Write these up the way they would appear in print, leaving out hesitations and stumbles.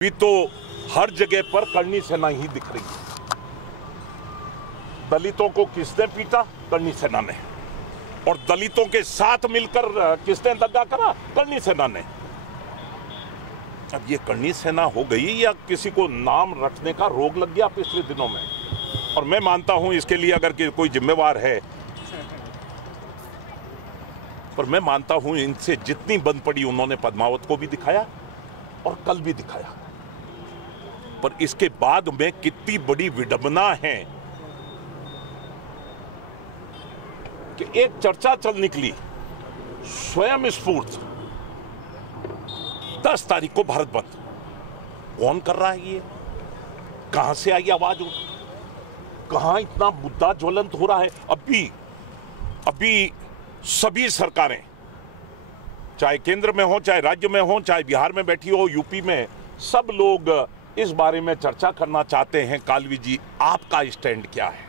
भी तो हर जगह पर करनी सेना ही दिख रही है। दलितों को किसने पीटा? करनी सेना ने। और दलितों के साथ मिलकर किसने दंगा करा? करनी सेना ने। अब ये करनी सेना हो गई या किसी को नाम रखने का रोग लग गया पिछले दिनों में? और मैं मानता हूं इसके लिए अगर कोई जिम्मेवार है, पर मैं मानता हूं इनसे जितनी बंद पड़ी उन्होंने पद्मावत को भी दिखाया और कल भी दिखाया। पर इसके बाद में कितनी बड़ी विडंबना है कि एक चर्चा चल निकली स्वयं स्फूर्त 10 तारीख को भारत बंद। कौन कर रहा है ये? कहां से आई आवाज? कहां इतना मुद्दा ज्वलंत हो रहा है? अभी सभी सरकारें, चाहे केंद्र में हो, चाहे राज्य में हो, चाहे बिहार में बैठी हो, यूपी में, सब लोग इस बारे में चर्चा करना चाहते हैं। कालवी जी, आपका स्टैंड क्या है?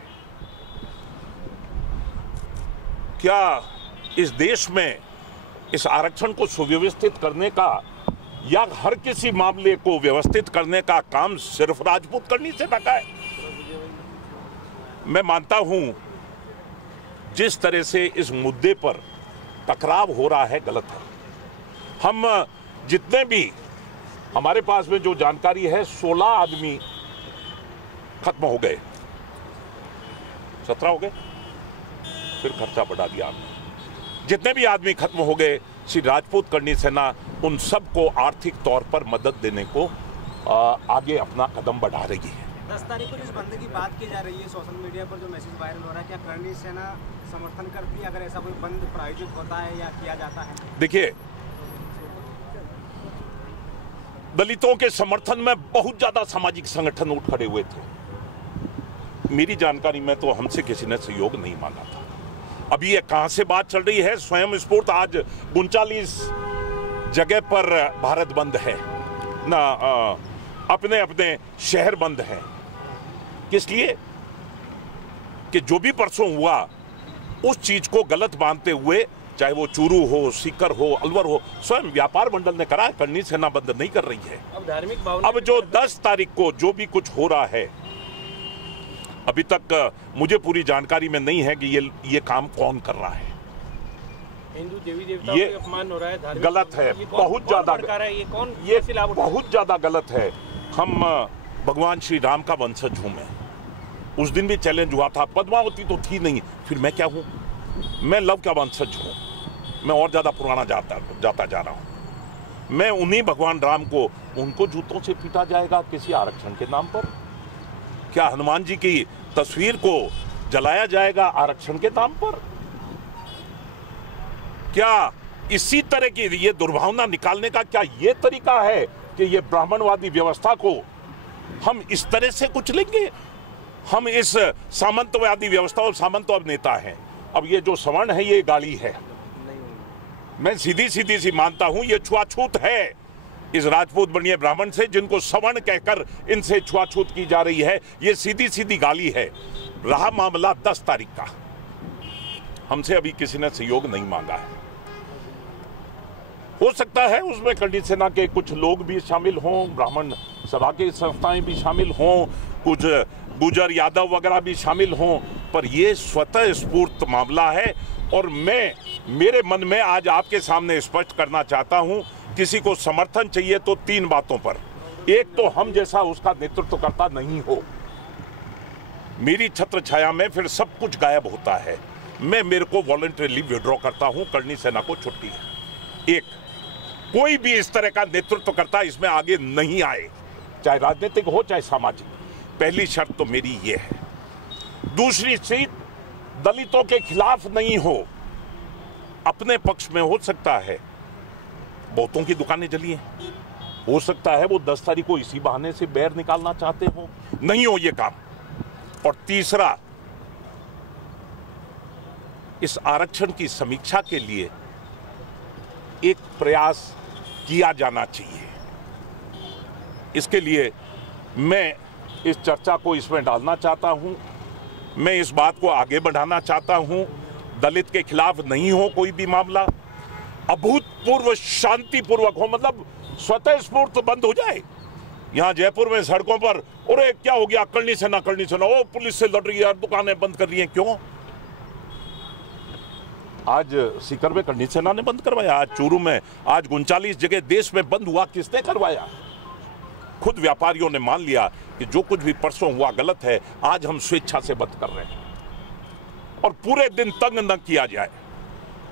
क्या इस देश में इस आरक्षण को सुव्यवस्थित करने का या हर किसी मामले को व्यवस्थित करने का काम सिर्फ राजपूत करनी से का है? मैं मानता हूं जिस तरह से इस मुद्दे पर टकराव हो रहा है गलत है। हम जितने भी हमारे पास में जो जानकारी है 16 आदमी खत्म हो गए, 17 हो गए, फिर खर्चा बढ़ा दिया आपने। जितने भी आदमी खत्म हो गए, श्री राजपूत करनी सेना उन सबको आर्थिक तौर पर मदद देने को आगे अपना कदम बढ़ा रही है। 10 तारीख को जिस बंद की बात की जा रही है, सोशल मीडिया पर जो मैसेज वायरल हो रहा है, क्या करनी सेना समर्थन करती है अगर ऐसा कोई बंद प्रायोजित होता है या किया जाता है? देखिए, दलितों के समर्थन में बहुत ज्यादा सामाजिक संगठन उठ खड़े हुए थे। मेरी जानकारी में तो हमसे किसी ने सहयोग नहीं मांगा था। अभी ये कहां से बात चल रही है? स्वयं स्फूर्त आज 39 जगह पर भारत बंद है ना, अपने अपने शहर बंद हैं। किस लिए? कि जो भी परसों हुआ उस चीज को गलत मानते हुए, चाहे वो चूरू हो, सीकर हो, अलवर हो, स्वयं व्यापार मंडल ने करा, करनी सेना बंद नहीं कर रही है। अब धार्मिक भावना, अब जो 10 तारीख को जो भी कुछ हो रहा है, अभी तक मुझे पूरी जानकारी में नहीं है कि ये काम कौन कर रहा है। हिंदू देवी देवताओं के अपमान हो रहा है, गलत है, बहुत ज्यादा। ये बहुत ज्यादा गलत है। हम भगवान श्री राम का वंशज हूं। मैं उस दिन भी चैलेंज हुआ था, पद्मावती तो थी नहीं, फिर मैं क्या हूं? मैं लव का वंशज हूं। मैं और ज्यादा पुराना जाता जा रहा हूं। मैं उन्हीं भगवान राम को, उनको जूतों से पीटा जाएगा किसी आरक्षण के नाम पर? क्या हनुमान जी की तस्वीर को जलाया जाएगा आरक्षण के नाम पर? क्या इसी तरह की ये दुर्भावना निकालने का क्या ये तरीका है कि ये ब्राह्मणवादी व्यवस्था को हम इस तरह से कुचलेंगे? हम इस सामंतवादी व्यवस्था और सामंत अब नेता हैं। अब ये जो सवर्ण है ये गाली है। मैं सीधी सी मानता हूं ये छुआछूत है इस राजपूत बनिए ब्राह्मण से, जिनको सवर्ण कहकर इनसे छुआछूत की जा रही है। ये सीधी गाली है। रहा मामला 10 तारीख का, हमसे अभी किसी ने सहयोग नहीं मांगा है। हो सकता है उसमें करनी सेना के कुछ लोग भी शामिल हों, ब्राह्मण सभा की संस्थाएं भी शामिल हों, कुछ गुजर यादव वगैरह भी शामिल हों, पर यह स्वतः स्फूर्त मामला है। और मेरे मन में आज आपके सामने स्पष्ट करना चाहता हूं, किसी को समर्थन चाहिए तो 3 बातों पर। एक तो हम जैसा उसका नेतृत्व करता नहीं हो। मेरी छत्र छाया में फिर सब कुछ गायब होता है। मेरे को वॉलंटरीली विड्रॉ करता हूं, करनी सेना को छुट्टी है। एक, कोई भी इस तरह का नेतृत्व करता इसमें आगे नहीं आए, चाहे राजनीतिक हो चाहे सामाजिक। पहली शर्त तो मेरी ये है। दूसरी चीज, दलितों के खिलाफ नहीं हो, अपने पक्ष में हो सकता है। बहुतों की दुकानें जली हैं, हो सकता है वो 10 तारीख को इसी बहाने से बैर निकालना चाहते हो, नहीं हो ये काम। और तीसरा, इस आरक्षण की समीक्षा के लिए एक प्रयास किया जाना चाहिए। इसके लिए मैं इस चर्चा को इसमें डालना चाहता हूं। मैं इस बात को आगे बढ़ाना चाहता हूं। दलित के खिलाफ नहीं हो कोई भी मामला, अभूतपूर्व शांतिपूर्वक हो, मतलब स्वतः स्फूर्त बंद हो जाए। यहाँ जयपुर में सड़कों पर, अरे क्या हो गया, करनी सेना ओ पुलिस से लड़ रही है, दुकानें बंद कर रही हैं, क्यों? आज सीकर में करनी सेना ने बंद करवाया, आज चूरू में, आज 39 जगह देश में बंद हुआ, किसने करवाया? खुद व्यापारियों ने मान लिया कि जो कुछ भी परसों हुआ गलत है, आज हम स्वेच्छा से बंद कर रहे हैं और पूरे दिन तंग न किया जाए।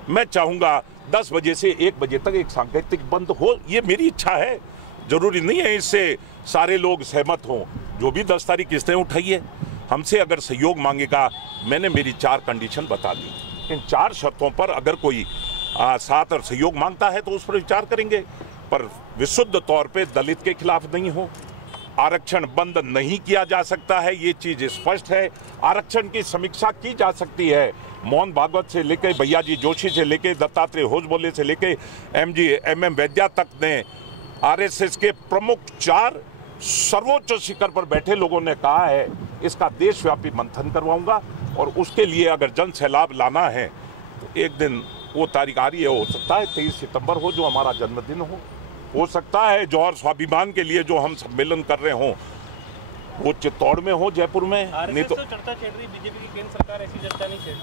मैं चाहूंगा 10 बजे से 1 बजे तक एक सांकेतिक बंद हो, ये मेरी इच्छा है। जरूरी नहीं है इससे सारे लोग सहमत हों। जो भी 10 तारीख किस्तें उठाइए, हमसे अगर सहयोग मांगेगा, मैंने मेरी 4 कंडीशन बता दी, इन 4 शर्तों पर अगर कोई साथ और सहयोग मांगता है तो उस पर विचार करेंगे, पर विशुद्ध तौर पे दलित के खिलाफ नहीं हो। आरक्षण बंद नहीं किया जा सकता है, ये चीज स्पष्ट है। आरक्षण की समीक्षा की जा सकती है। मोहन भागवत से लेकर भैया जी जोशी से लेकर दत्तात्रेय होसबोले से लेकर एम वैद्या तक ने, आरएसएस के प्रमुख 4 सर्वोच्च शिखर पर बैठे लोगों ने कहा है इसका देशव्यापी मंथन करवाऊंगा और उसके लिए अगर जन सैलाब लाना है तो एक दिन वो तारीख आ रही है, हो सकता है 23 सितंबर हो, जो हमारा जन्मदिन हो सकता है जौहर स्वाभिमान के लिए जो हम सम्मेलन कर रहे हों वो चित्तौड़ में हो, जयपुर में, नहीं तो चर्चा छेड़ रही बीजेपी की केंद्र सरकार ऐसी चर्चा नहीं छेड़।